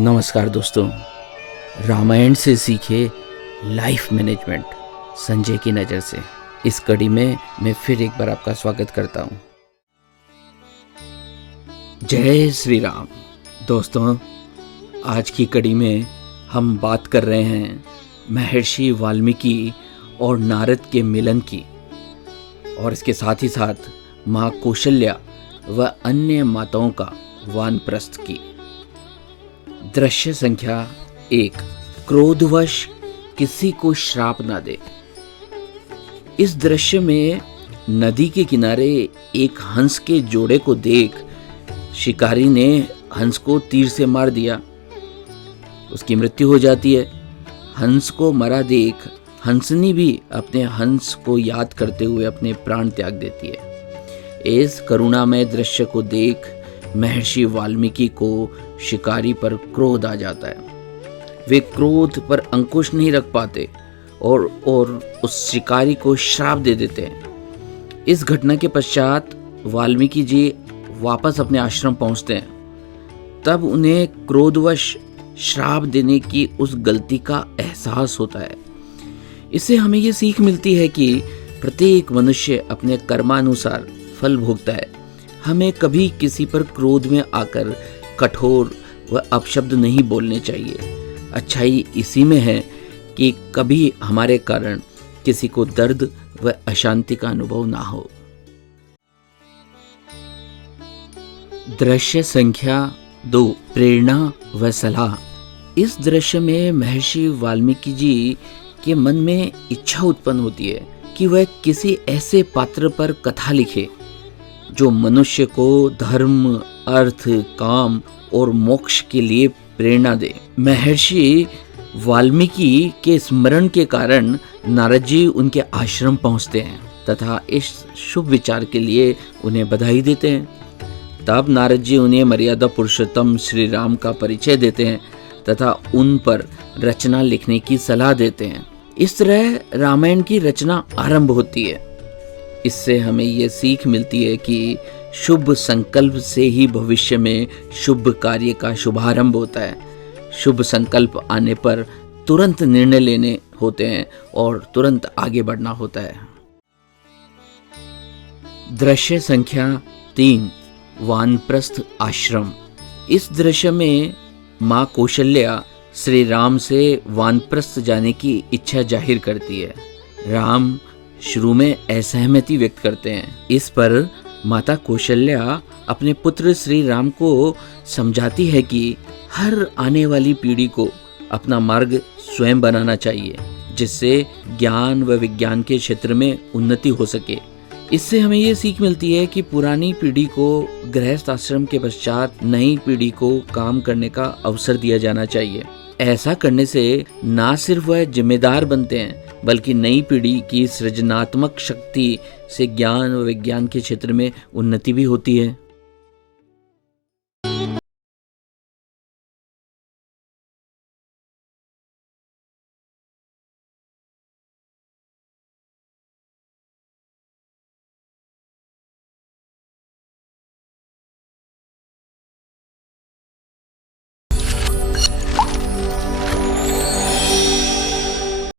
नमस्कार दोस्तों, रामायण से सीखे लाइफ मैनेजमेंट संजय की नज़र से इस कड़ी में मैं फिर एक बार आपका स्वागत करता हूँ। जय श्री राम। दोस्तों, आज की कड़ी में हम बात कर रहे हैं महर्षि वाल्मीकि और नारद के मिलन की, और इसके साथ ही साथ माँ कौशल्या व अन्य माताओं का वानप्रस्थ की। दृश्य संख्या 1, क्रोधवश किसी को श्राप ना दे। इस दृश्य में नदी के किनारे एक हंस के जोड़े को देख शिकारी ने हंस को तीर से मार दिया। उसकी मृत्यु हो जाती है। हंस को मरा देख हंसनी भी अपने हंस को याद करते हुए अपने प्राण त्याग देती है। इस करुणामय दृश्य को देख महर्षि वाल्मीकि को शिकारी पर क्रोध आ जाता है। वे क्रोध पर अंकुश नहीं रख पाते और उस शिकारी को श्राप दे देते हैं। इस घटना के पश्चात वाल्मीकि जी वापस अपने आश्रम पहुंचते हैं। तब उन्हें क्रोधवश श्राप देने की उस गलती का एहसास होता है। इससे हमें ये सीख मिलती है कि प्रत्येक मनुष्य अपने कर्मानुसार फल भोगता है। हमें कभी किसी पर क्रोध में आकर कठोर व अपशब्द नहीं बोलने चाहिए। अच्छाई इसी में है कि कभी हमारे कारण किसी को दर्द व अशांति का अनुभव ना हो। दृश्य संख्या 2, प्रेरणा व सलाह। इस दृश्य में महर्षि वाल्मीकि जी के मन में इच्छा उत्पन्न होती है कि वह किसी ऐसे पात्र पर कथा लिखे जो मनुष्य को धर्म, अर्थ, काम और मोक्ष के लिए प्रेरणा दे। महर्षि वाल्मीकि के स्मरण के कारण नारद जी उनके आश्रम पहुंचते हैं तथा इस शुभ विचार के लिए उन्हें बधाई देते हैं। तब नारद जी उन्हें मर्यादा पुरुषोत्तम श्री राम का परिचय देते हैं तथा उन पर रचना लिखने की सलाह देते हैं। इस तरह रामायण की रचना आरंभ होती है। इससे हमें ये सीख मिलती है कि शुभ संकल्प से ही भविष्य में शुभ कार्य का शुभारंभ होता है। शुभ संकल्प आने पर तुरंत निर्णय लेने होते हैं और तुरंत आगे बढ़ना होता है। दृश्य संख्या 3, वानप्रस्थ आश्रम। इस दृश्य में माँ कौशल्या श्री राम से वानप्रस्थ जाने की इच्छा जाहिर करती है। राम शुरू में असहमति व्यक्त करते हैं। इस पर माता कौशल्या अपने पुत्र श्री राम को समझाती है कि हर आने वाली पीढ़ी को अपना मार्ग स्वयं बनाना चाहिए, जिससे ज्ञान व विज्ञान के क्षेत्र में उन्नति हो सके। इससे हमें ये सीख मिलती है कि पुरानी पीढ़ी को गृहस्थ आश्रम के पश्चात नई पीढ़ी को काम करने का अवसर दिया जाना चाहिए। ऐसा करने से ना सिर्फ वह जिम्मेदार बनते हैं, बल्कि नई पीढ़ी की सृजनात्मक शक्ति से ज्ञान व विज्ञान के क्षेत्र में उन्नति भी होती है।